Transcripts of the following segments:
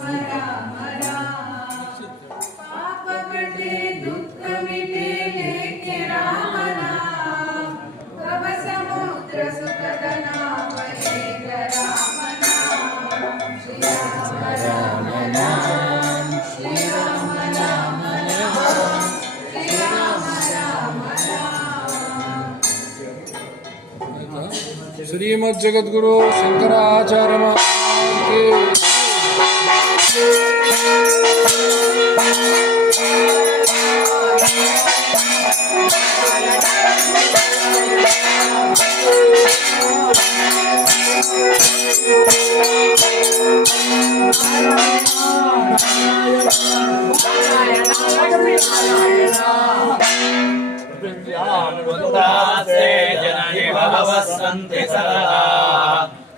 राम राम पाप कटे दुख मिटे लेके राम नाम भव समुद्र सुखद नाम एक राम नाम श्री राम राम राम श्री राम राम राम श्री राम राम राम। श्रीमद् जगद्गुरु शंकराचार्य महाराज की जननि बहवः सन्ति सदा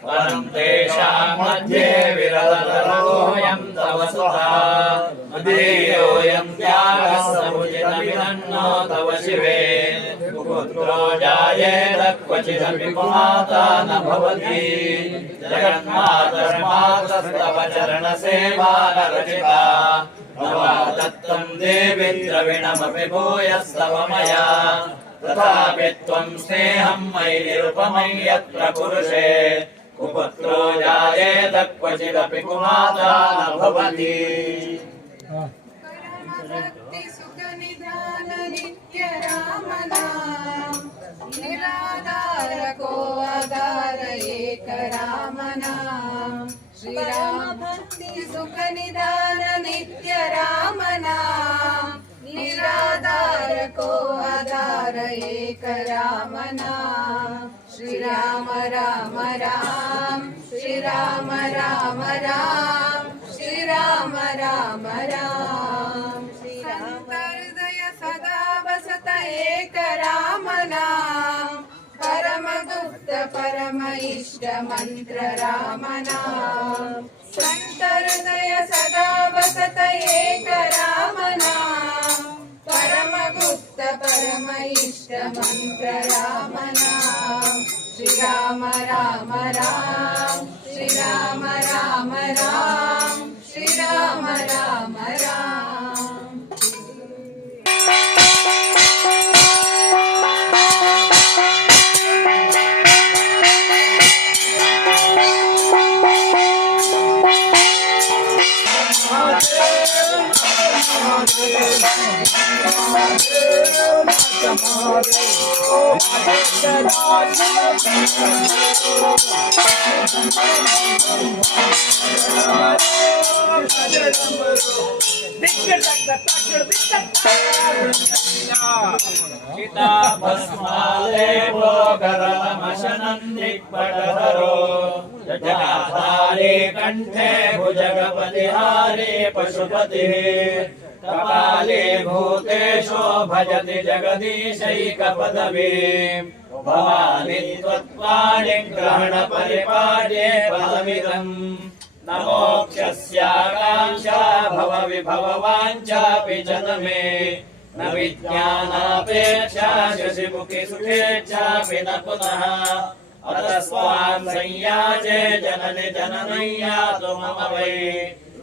परं तेषां मध्ये विरलतरोऽयं तव सुधा मदीयोऽयं त्यागः समुचितमिदन्नो तव शिवे पुत्रो जायेत क्वचिदपि माता न भवति जगन्मातर्मातस्तव चरणसेवा नरचिता नवा दत्तं देवि द्रविणमपि भूयस्तव मया तथापि त्वं स्नेहं मयि निरुपमं यत्र पुरुषे कुपुत्रो जायेत क्वचिदपि कुमाता न भवति। परमभक्ति सुख निधान नित्य राम नाम निराधार को आधार एक राम नाम श्री राम भक्ति सुख निधान नित्य राम नाम निराधार को आधार एक राम नाम श्री राम राम राम श्री राम राम राम श्री राम राम राम श्री राम हृदय सदा बसत एक राम नाम परम गुप्त परम इष्ट मंत्र राम नाम संत हृदय सदा बसत एक राम नाम परम गुप्त परम इष्ट मंत्र राम नाम श्री राम राम राम श्री राम राम राम श्री राम राम राम। चिताभस्मालेपो गरलमशनं दिग्भटधरो जटाधारी कंठे भुजगपतिहारी पशुपतिः कपाले भूतेषु भजति जगदीशैकपदवीम् भवानि त्वत्पाणि ग्रहणपरिपाड्ये पदमिदम् न मोक्षस्याकाङ्क्षा भवविभववाञ्छापि च न मे न विज्ञानापेक्षा शशिमुखि सुखेच्छापि न पुनः अतस्त्वां संयाचे जननि जननय्यातु मम वै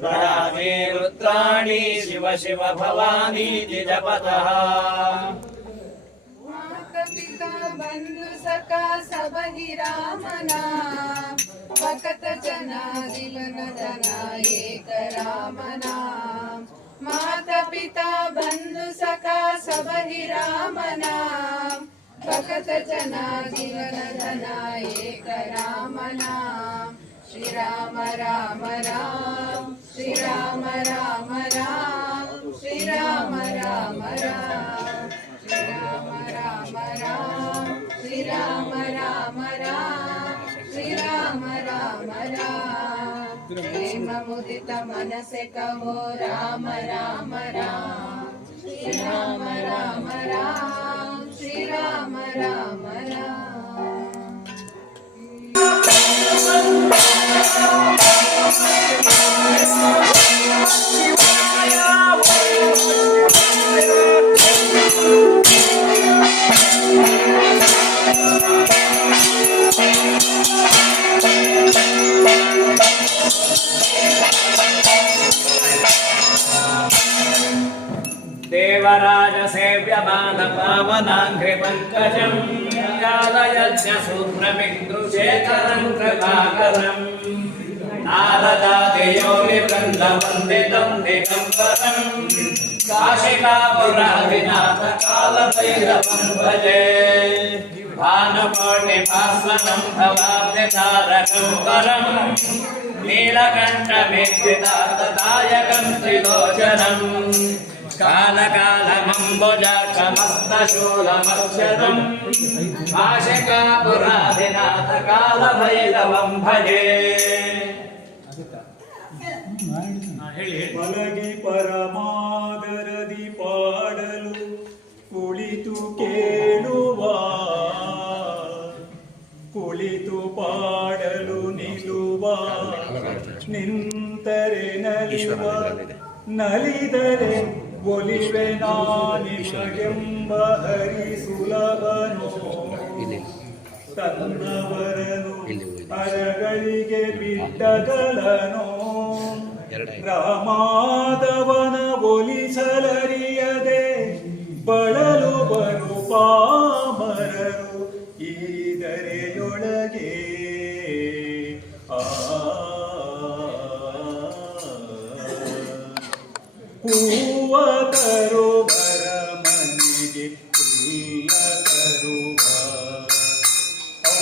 गृहाणि रुद्राणि शिव शिव भवानीति जपतः। माता पिता बंधु सखा सब ही राम नाम भक्त जना दिलन जना एक राम नाम माता पिता बंधु सखा सब ही राम नाम भक्त जना दिलन जना एक राम नाम श्री राम राम राम श्री राम राम राम श्री राम राम राम श्री राम राम राम श्री राम राम राम श्री राम राम राम प्रेम मुदित मन से कहो राम राम राम श्री राम राम राम श्री राम राम राम। देवराज सेव्यमान पावनाङ्घ्रि पङ्कजं कालयज्ञसूत्रमिन्दुशेखरं कृपाकरम् नारदादियोगिवृन्दवन्दितं दिगम्बरम् काशिकापुराधिनाथ कालभैरवं भजे भानुकोटिभास्वनं भवाब्धितारकं वरं नीलकण्ठमेधितातदायकं त्रिलोचनम् कालकालमम्बुजाक्षमस्तशूलमक्षरम् काशिकापुराधिनाथ कालभैरवं भजे ಮಲಗಿ ಪರಮಾದರದಿ ಪಾಡಲು ಕುಳಿತು ಕೇಳುವ ಕುಳಿತು ಪಾಡಲು ನಿಲ್ಲುವ ನಿಂತರೆ ನಲಿವ ನಲಿದರೆ ಒಲಿವೆ ನಾನಿಮಗೆಂಬ ಹರಿಸುಲಭನು ತನ್ನವರನು ಅರಗಳಿಗೆ ಬಿಟ್ಟಗಳನು ರಾಮಾದವನ ಒಲಿಸಲರಿಯದೆ ಬಳಲು ಬರು ಪಾಮರರು ಈ ದರೆಯೊಳಗೆ ಹೂವ ತರುವರ ಮನೆಗೆ ಪ್ರಿಯ ತರುವ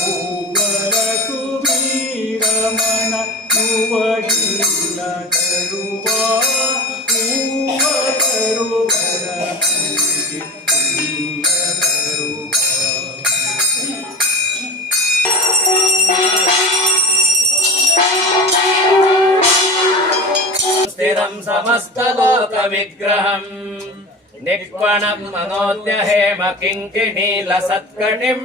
ಔವಲ ಕುಬೀರಮಣ ಯುವಗಿಲ್ಲ ತರುವ ಹೂವ ತರುವರ ಮನೆಗೆ ಪ್ರಿಯ ತರುವ स्थिरं समस्तलोकविग्रहं निक्वणं मनोज्ञहेम किङ्किणीलसत्कणिं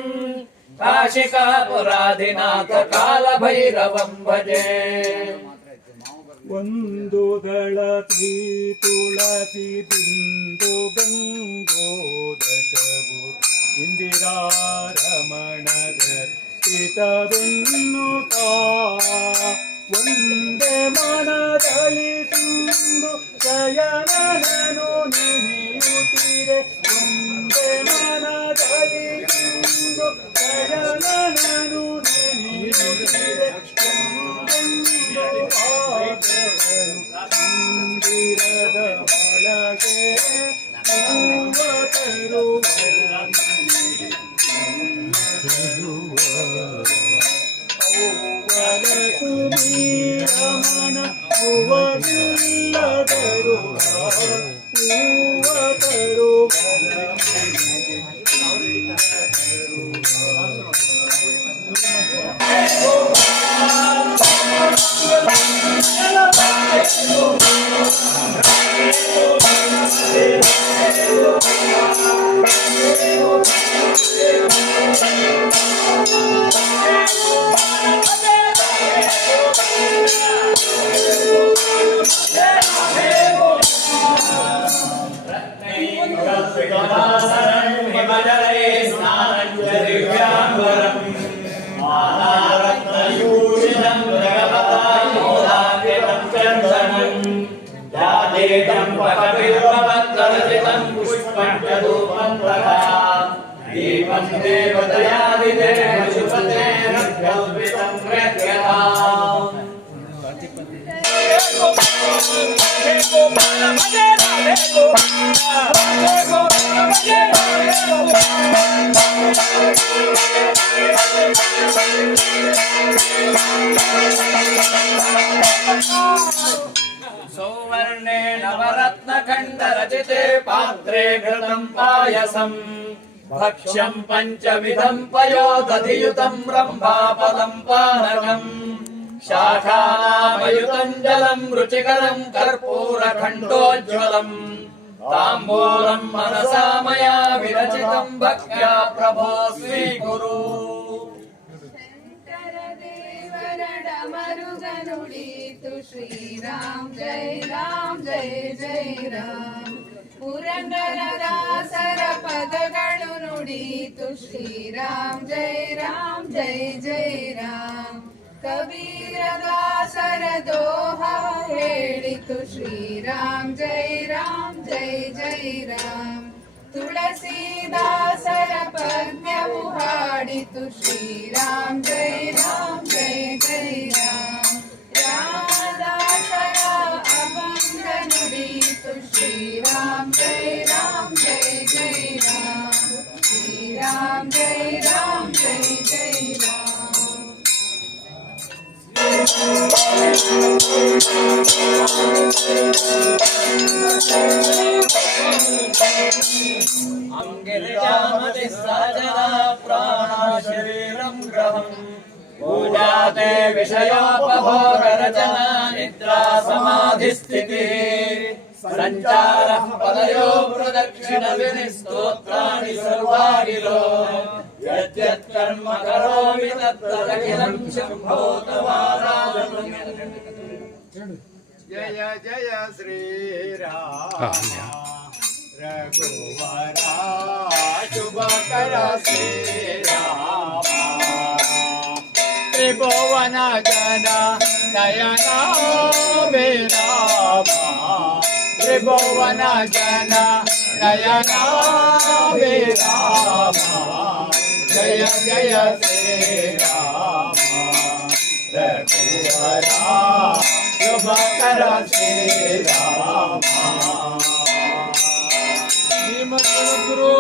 काशिकापुराधिनाथ कालभैरवं भजे ಒಂದು ದಳತಿ ತುಳಸಿ ಬಿಂದು ಗಂಗೋದಕವು ಇಂದಿರಾರಮಣಗರ್ ಹಿತವೆನ್ನುತ್ತಾ ಒಂದೇ ಮನದಲ್ಲಿ ತುಂಬು ಶಯನನನು ನೆನೆಯುತ್ತಿರೆ ಒಂದೇ ಮನದಲ್ಲಿ ತುಂಬು ಶಯನನನು ನೆನೆಯುತ್ತಿರೆ ಮಂದಿರದ ಒಳಗೆ ಮೂವತರು ಔವಲ ಕುಮೀರಮಣ ಯುವಗಿಲ್ಲದರು ಮೂವತರು सौवर्णे नवरत्नखण्डरचिते पात्रे घृतं पायसं भक्ष्यं पञ्चविधं पयोदधियुतं रम्भाफलं पानकम् शाखानामयुतं जलं रुचिकरं कर्पूरखण्डोज्ज्वलम् ताम्बूलं मनसा मया विरचितं भक्त्या प्रभो स्वीकुरु मरुगनुडीतु श्रीराम जय जय राम ಪುರಂದರದಾಸರ ಪದಗಳು ನುಡಿತು ಶ್ರೀರಾಮ್ ಜಯ ರಾಮ್ ಕಬೀರ ದಾಸರ ದೋಹ ಹೇಳಿತು ಶ್ರೀರಾಮ್ ಜೈ ರಾಮ್ ಜೈ ಜೈ ರಾಮ್. ತುಳಸೀದಾಸರ ಪದ್ಯವು ಹಾಡಿತು ಶ್ರೀರಾಮ್ ಜೈ ರಾಮ್ ಜೈ ಜೈ ರಾಮ್. ರಾಮದಾಸರ ಅಭಂಗ ನುಡಿಯಿತು ಶ್ರೀರಾಮ್ ಜೈ ರಾಮ್ ಜೈ ಜೈ ರಾಮ್. ಶ್ರೀರಾಮ್ ಜೈ ರಾಮ್ ಜೈ ಜೈ ರಾಮ್. अंगिरजामति साजना प्राण शरीरं ग्रहम् पूजाते विषयोपभोगरचना निद्रा समाधिस्थितिः सञ्चारः पदयो प्रदक्षिणविनिस्तोत्राणि सर्वागिरो यद्यत् कर्म करोमि तत्तदखिलं शम्भो तवाराधनम्. जय जय श्रीराम रघुवरा शुभकर श्रीराम. त्रिभुवन जन नयना विराम. त्रिभुवन जन नयना विराम. जय जय श्रीराम रघुवरा शुभकर श्रीराम. ಶ್ರೀಮದ್ಗುರು